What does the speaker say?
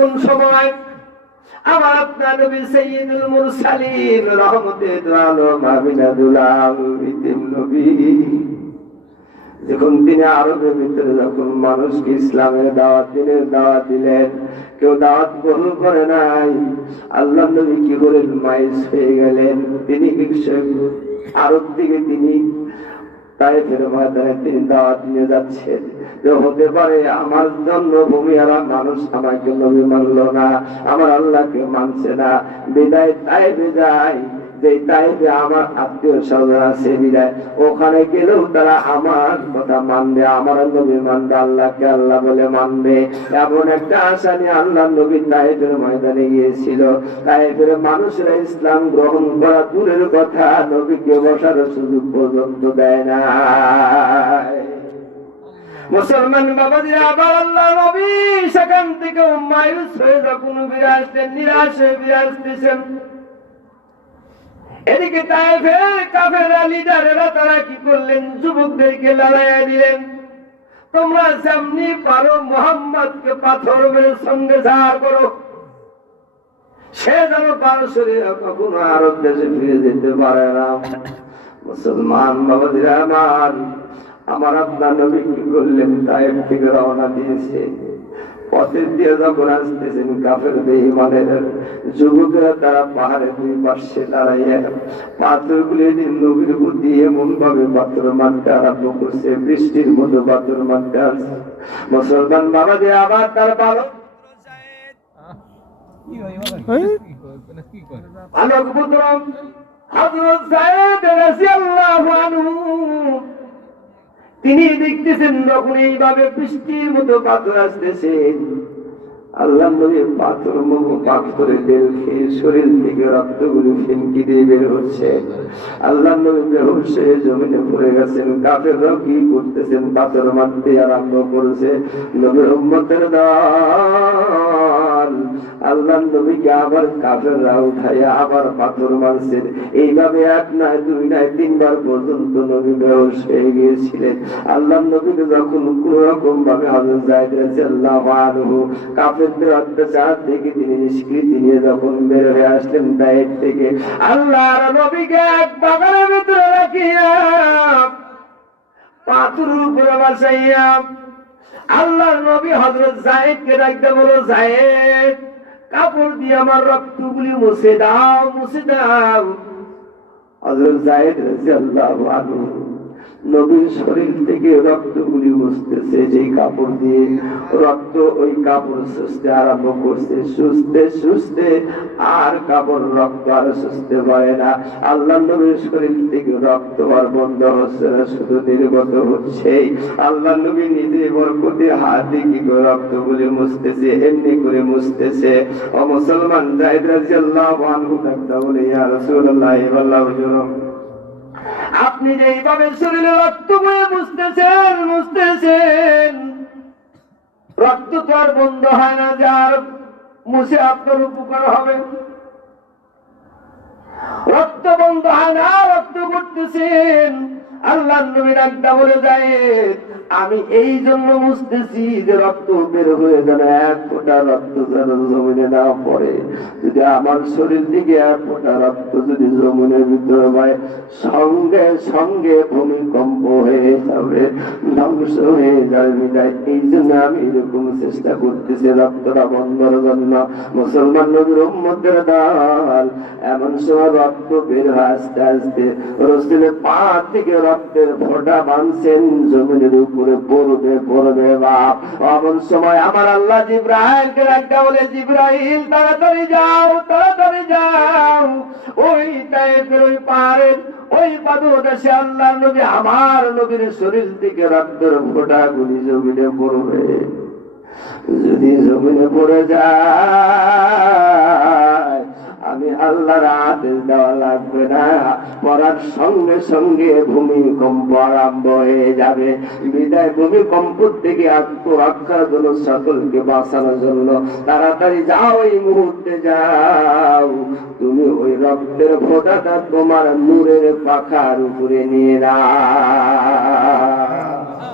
কোন সময় আমার আপনার নবী সৈয়দুল মুরসালিন রহমতের আলম আমিনাদুল আলম নবী। যখন তিনি আরবের ভিতরে যখন মানুষকে ইসলামের দাওয়াত দিনের দাওয়াত দিলেন, কেউ দাওয়াত গ্রহণ করে নাই, আল্লাহ নবী কি করে মাইস হয়ে গেলেন? তিনি আরব দিকে তিনি ফের ময়দানে তিনি দাওয়াত নিয়ে যাচ্ছেন। যে হতে পারে আমার জন্য ভূমি আর মানুষ আমাকে নবী মানলো না, আমার আল্লাহকে মানছে না। বিদায়, তাই বিদায়। ওখানে গেলেও তারা আমার কথা মানবে, আমার নবী মানবে, আল্লাহকে আল্লাহ বলে মানবে। এমন একটা আশা নিয়ে আল্লাহ নবী তাইফের ময়দানে গিয়েছিল। তাইফের মানুষরা ইসলাম গ্রহণ করা দূরের কথা নবীকে বসার সুযোগ পর্যন্ত দেয় না। মুসলমান বাবাজি আবার আল্লাহ নবী সেখান থেকে মায়ুস হয়ে যখন বিরাজতেন নিরাশ হয়ে বিরাজতেছেন এদিকে তাইফের কাফেরা লিডারেরা, তারা কি করলেন? যুবকদেরকে লড়াইয়া দিলেন। তোমরা যেমনি পারো মোহাম্মদকে পাথর মেরে সঙ্গে ঝাড় করো। সে যেন পারসরে কখনো আরব দেশে ফিরে যেতে পারে না। মুসলমান বাবাজিরা আমার আমার আপনার নবী কি করলেন? তাইফ থেকে রওনা দিয়েছে। পথের দিয়ে যখন আসতেছেন কাফের বেঈমানের যুবকেরা তারা পাহাড়ে দুই পাশে দাঁড়াইয়া পাথরগুলি নবীর বুদ্ধি এমন ভাবে পাথর মারতে আরম্ভ করছে বৃষ্টির মতো পাথর মারতে আসছে। মুসলমান বাবা দিয়ে আবার তার বালক বালক পুত্র হযরত যায়েদ রাদিয়াল্লাহু আনহু। তিনি দেখতেছেন যখন এইভাবে বৃষ্টির মতো পাথর আসতেছে। আল্লাহ নবী পাথর মুখ পাথরে তেল খেয়ে শরীর থেকে রক্তগুলো ফিনকি দিয়ে বের হচ্ছে। আল্লাহ নবী হয়ে জমিনে পড়ে গেছেন। কাফেররাও কি করতেছেন? পাথর মারতে আরম্ভ করেছে। নবীর উম্মতের দল আল্লাহ নবীকে আবার কাফেররা উঠাইয়া আবার পাথর মারছেন। এইভাবে এক নয় দুই নয় তিনবার পর্যন্ত নবী বেহুশ হয়ে গিয়েছিলেন। আল্লাহ নবীকে যখন কোন রকম ভাবে হয়ে আসলেন পাথরের উপরে বাসাইয়া আল্লাহর নবী হযরত জায়েদকে ডাকতে বলো জায়েদ কাপড় দিয়ে আমার রক্তগুলি মুছে দাও মুছে দাও। হযরত জায়েদ রাদিয়াল্লাহু আনহু নবীর শরীর থেকে রক্তগুলি মুছতেছে, যেই কাপড় দিয়ে রক্ত ওই কাপড় সুস্থে আরম্ভ করছে। সুস্থে সুস্থে আর কাপড় রক্ত আর সুস্থে পারে না। আল্লাহ নবীর শরীর থেকে রক্ত আর বন্ধ হচ্ছে না, শুধু নির্গত হচ্ছে। আল্লাহ নবী নিজে বরকতে হাত করে রক্তগুলি মুছতেছে, এমনি করে মুছতেছে। ও মুসলমান, জাহিদ আনহু একটা বলে, ইয়া রাসূলুল্লাহ ওয়াল্লাহু আপনি যে এইভাবে শরীরে রক্ত বয়ে বুঝতেছেন বুঝতেছেন রক্ত তো আর বন্ধ হয় না যার মুছে আপনার উপকার হবে। রক্ত বন্ধ হয় না, রক্ত করতেছেন। আল্লাহ নবীর একটা বলে যায় আমি এই জন্য বুঝতেছি যে রক্ত বের হয়ে যেন এক ফোঁটা রক্ত যেন জমিনে না পড়ে। যদি আমার শরীর থেকে এক ফোঁটা রক্ত যদি জমিনের ভিতরে হয়, সঙ্গে সঙ্গে ভূমিকম্প হয়ে যাবে, ধ্বংস হয়ে যাবে বিদায়। এই জন্য আমি এরকম চেষ্টা করতেছি, রক্তটা বন্ধর জন্য। মুসলমান নবীর উম্মতের দাল এমন সময় রক্ত বের হয় আস্তে আস্তে। রসুলের পা থেকে রক্তের ফোঁটা বাঁধছেন জমিনের উপরে পড়বে পড়বে বাপ এমন সময় আমার আল্লাহ জিব্রাহিলকে একটা বলে জিব্রাহিল তাড়াতাড়ি যাও তাড়াতাড়ি যাও। ওই টাইপের ওই পাহাড়ের ওই পাদদেশে আল্লাহ নবী, আমার নবীর শরীর থেকে রক্তের ফোঁটা গুলি জমিনে পড়বে। যদি জমিনে পড়ে যায় আমি আল্লাহর আদেশ দেওয়া লাগবে না। পড়ার সঙ্গে সঙ্গে ভূমিকম্প আরম্ভ হয়ে যাবে। বিদায় ভূমিকম্প থেকে আত্মরক্ষার জন্য সকলকে বাঁচানোর জন্য তাড়াতাড়ি যাও, এই মুহূর্তে যাও। তুমি ওই রক্তের ফোঁটাটা তোমার নূরের পাখার উপরে নিয়ে না